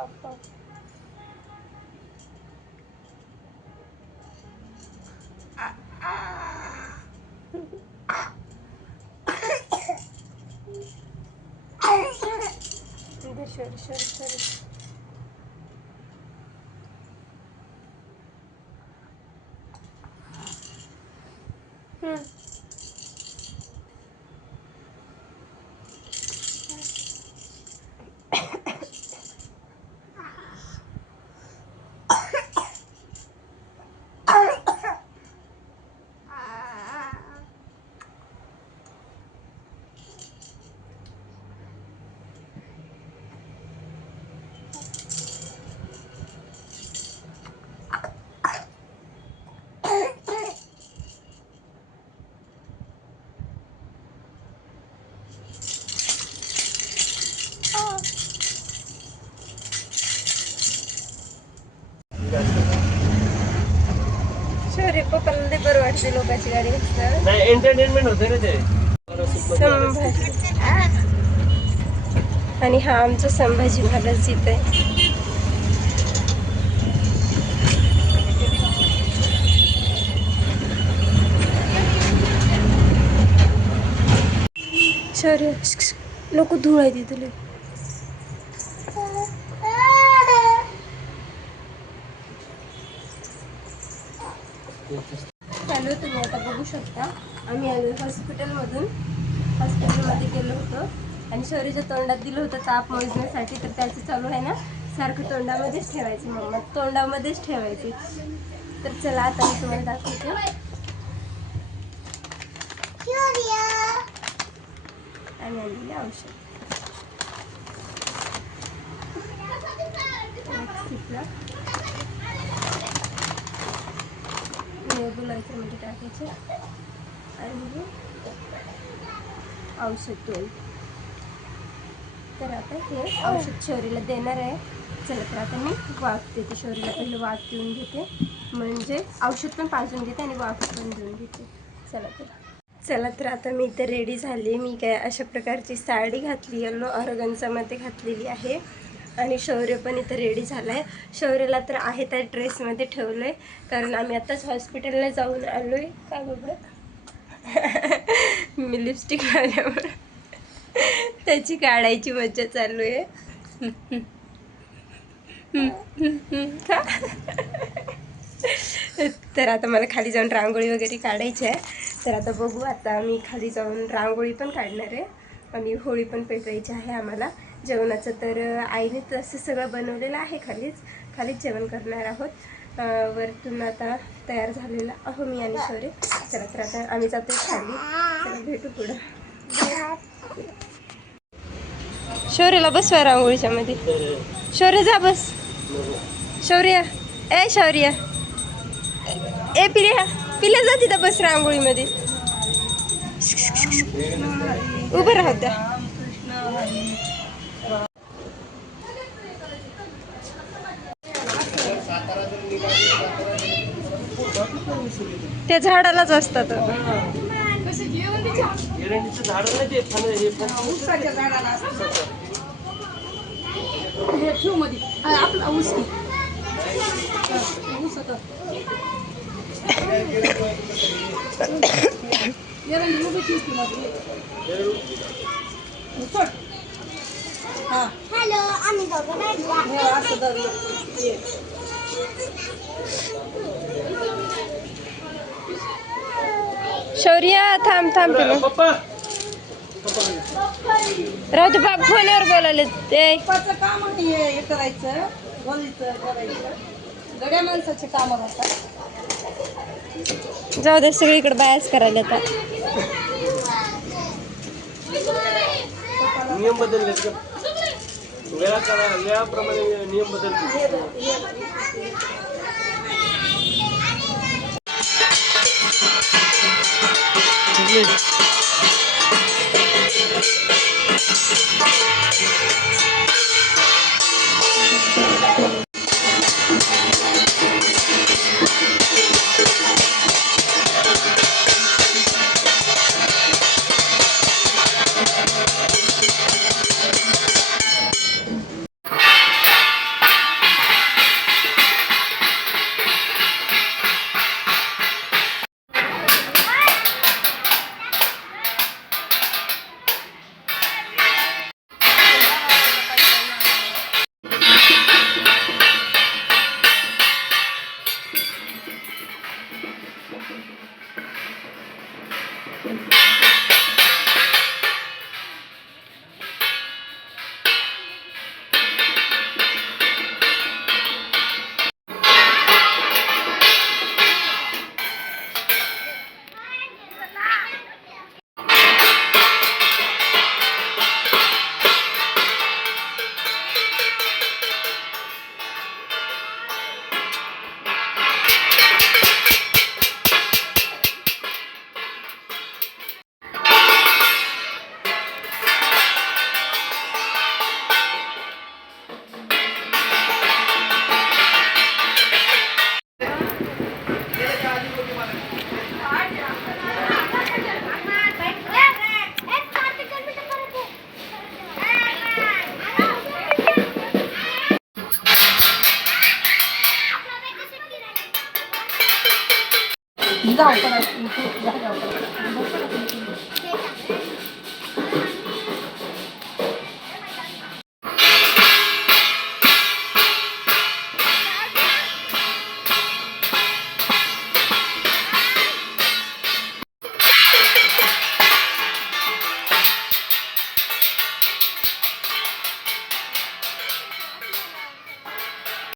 बाबा. सॉरी. शौर्य पप्पाला ते बरं वाटते लोकांची गाडी असतात. नाही एंटरटेनमेंट होते ना ते. संभाजी आणि हा आमचा संभाजी महाराज इथे शौर्य नको धूळ आहे तिथले. चालू तुम्ही आता बघू शकता. आम्ही आलो हॉस्पिटलमध्ये गेलो होतो आणि शौर्यच्या तोंडात दिलं होतं ताप मोजण्यासाठी. तर त्याचं चालू आहे ना सारखं तोंडामध्येच ठेवायचं मम्मा, तोंडामध्येच ठेवायचे. तर चला आता मी तुम्हाला दाखवते. आम्ही आणलेले औषध नेबुलायझरमध्ये टाकायचे आणि औषध दोन. तर आता हे औषध शौर्यला देणार आहे. चला तर आता मी वाफ देते. शौर्यला पहिलं वाफ देऊन घेते, म्हणजे औषध पण पाजून घेते आणि वाफ पण देऊन घेते. चला तर आता मी इथे रेडी झाली. मी काय अशा प्रकारची साडी घातली, येलो ऑर्गन्झामध्ये घातलेली आहे आणि शौर्य पण इथं रेडी झाला आहे. शौर्यला तर आहे त्या ड्रेसमध्ये ठेवलं आहे, कारण आम्ही आत्ताच हॉस्पिटलला जाऊन आलो आहे. काय बाबा मी लिपस्टिक लावल्यामुळे त्याची काढायची मज्जा चालू आहे. तर आता मला खाली जाऊन रांगोळी वगैरे काढायची आहे. तर आता बघू. आता मी खाली जाऊन रांगोळी पण काढणार आहे आणि होळी पण पेटवायची आहे आम्हाला. जेवणाचं तर आईने तसं सगळं बनवलेलं आहे. खालीच जेवण करणार आहोत. वरतून आता तयार झालेला आहो मी आणि शौर्य. चला तर आता आम्ही जातो खाली. चला भेटू पुढं. शौर्यला बसवा रांगोळीच्या मध्ये. शौर्य जा बस. शौर्य शौर्य पिल्या जा तिथं बस रांगोळीमध्ये. उभं राहू द्या. त्या झाडालाच असतात. शौर्य थांब राहू दे बाप. फोनवर बोलायले ते काम हे करायचं, करायचं गड्या माणसाचे काम असतात. जाऊ दे, सगळीकडे बायाच करायला आता. नियम बदलले वेळाप्रमाणे नियम बदलले. जाऊ करायचं